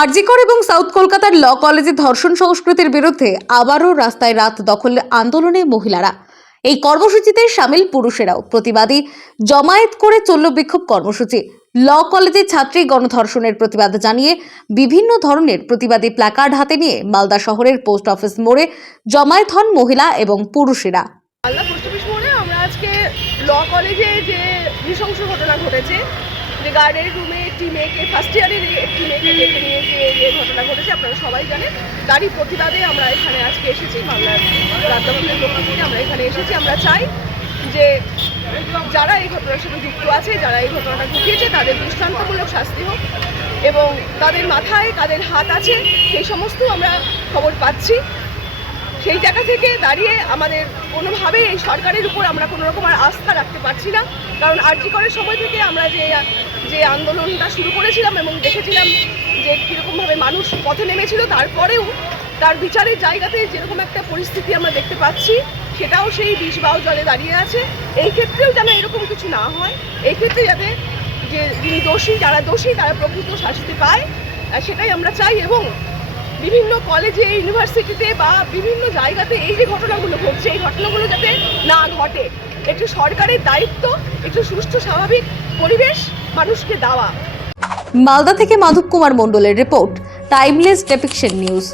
আরজিকর এবং সাউথ কলকাতার ল কলেজে ধর্ষণ সংস্কৃতির বিরুদ্ধে আবারও রাস্তায় রাত দখল আন্দোলনে মহিলারা। এই কর্মসূচিতে সামিল পুরুষেরাও। প্রতিবাদী জমায়েত করে চলল বিক্ষোভ কর্মসূচি। ল কলেজের ছাত্রী গণধর্ষণের প্রতিবাদ জানিয়ে বিভিন্ন ধরনের প্রতিবাদী প্ল্যাকার্ড হাতে নিয়ে মালদা শহরের পোস্ট অফিস মোড়ে জমায়েত হন মহিলা এবং পুরুষেরা। মালদা পোস্ট অফিস মোড়ে আমরা আজকে ল কলেজে যে নৃশংস ঘটনা ঘটেছে যে গার্ডের রুমে একটি মেয়েকে ফার্স্ট ইয়ারের একটি মেয়েকে ডেকে নিয়ে গিয়ে যে ঘটনা ঘটেছে, আপনারা সবাই জানেন। তারই প্রতিবাদে আমরা এখানে আজকে এসেছি মামলার রাজ্যপালের পক্ষ থেকে আমরা এখানে এসেছি। আমরা চাই যে যারা এই ঘটনার সাথে যুক্ত আছে, যারা এই ঘটনাটা ঘটিয়েছে, তাদের দৃষ্টান্তমূলক শাস্তি হোক এবং তাদের মাথায়, তাদের হাত আছে, সেই সমস্ত আমরা খবর পাচ্ছি। সেই জায়গা থেকে দাঁড়িয়ে আমাদের কোনোভাবে এই সরকারের উপর আমরা কোনো রকম আর আস্থা রাখতে পারছি না। কারণ আরজি করার সময় থেকে আমরা যে যে আন্দোলনটা শুরু করেছিলাম এবং দেখেছিলাম যে কীরকমভাবে মানুষ পথে নেমেছিল, তারপরেও তার বিচারের জায়গাতে যেরকম একটা পরিস্থিতি আমরা দেখতে পাচ্ছি, সেটাও সেই বিষ বাউ জলে দাঁড়িয়ে আছে। এই ক্ষেত্রেও যেন এরকম কিছু না হয়, এই ক্ষেত্রে যাতে যে যিনি দোষী, যারা দোষী, তারা প্রকৃত শাস্তি পায় সেটাই আমরা চাই এবং বিভিন্ন কলেজে, ইউনিভার্সিটিতে বা বিভিন্ন জায়গাতে এই যে ঘটনাগুলো ঘটছে, এই ঘটনাগুলো যাতে না ঘটে, একটু সরকারের দায়িত্ব, একটু সুস্থ স্বাভাবিক পরিবেশ মানুষকে দেওয়া। মালদা থেকে মাধব কুমার মণ্ডলের রিপোর্ট টাইমলেস ডেপিকশন নিউজ